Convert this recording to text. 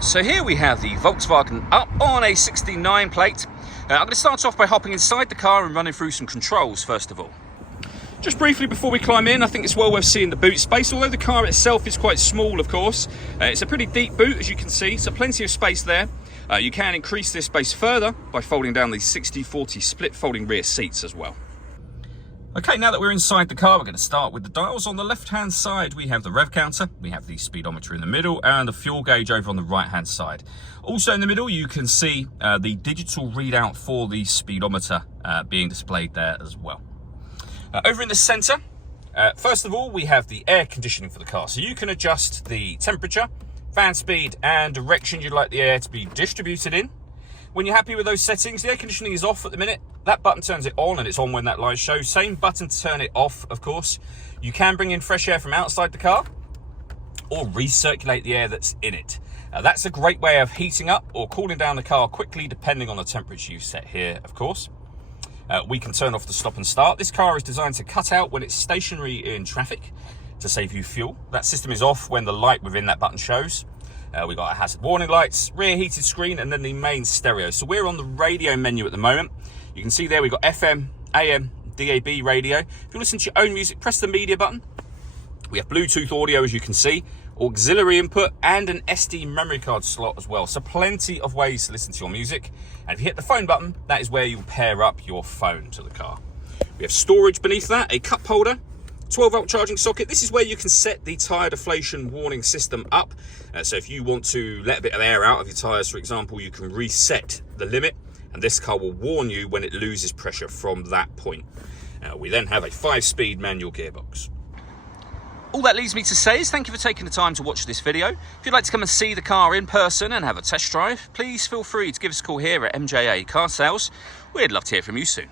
So here we have the Volkswagen UP on a 69 plate. I'm going to start off by hopping inside the car and running through some controls first of all. Just briefly before we climb in, I think it's well worth seeing the boot space. Although the car itself is quite small, of course, it's a pretty deep boot, as you can see, so plenty of space there. You can increase this space further by folding down these 60-40 split folding rear seats as well. Okay, now that we're inside the car, we're going to start with the dials. On the left-hand side, we have the rev counter, we have the speedometer in the middle, and the fuel gauge over on the right-hand side. Also in the middle, you can see the digital readout for the speedometer being displayed there as well. Over in the center, first of all, we have the air conditioning for the car. So you can adjust the temperature, fan speed, and direction you'd like the air to be distributed in. When you're happy with those settings, the air conditioning is off at the minute. That button turns it on and it's on when that light shows. Same button to turn it off, of course. You can bring in fresh air from outside the car or recirculate the air that's in it. That's a great way of heating up or cooling down the car quickly, depending on the temperature you set here, of course. We can turn off the stop and start. This car is designed to cut out when it's stationary in traffic to save you fuel. That system is off when the light within that button shows. We've got our hazard warning lights, rear heated screen, and then the main stereo. So we're on the radio menu at the moment. You can see there we've got FM, AM, DAB radio. If you listen to your own music, press the media button. We have Bluetooth audio, as you can see, auxiliary input, and an SD memory card slot as well. So plenty of ways to listen to your music. And if you hit the phone button, that is where you'll pair up your phone to the car. We have storage beneath that, a cup holder, 12-volt charging socket. This is where you can set the tyre deflation warning system up. So if you want to let a bit of air out of your tyres, for example, you can reset the limit, and this car will warn you when it loses pressure from that point. We then have a 5-speed manual gearbox. All that leaves me to say is thank you for taking the time to watch this video. If you'd like to come and see the car in person and have a test drive, please feel free to give us a call here at MJA Car Sales. We'd love to hear from you soon.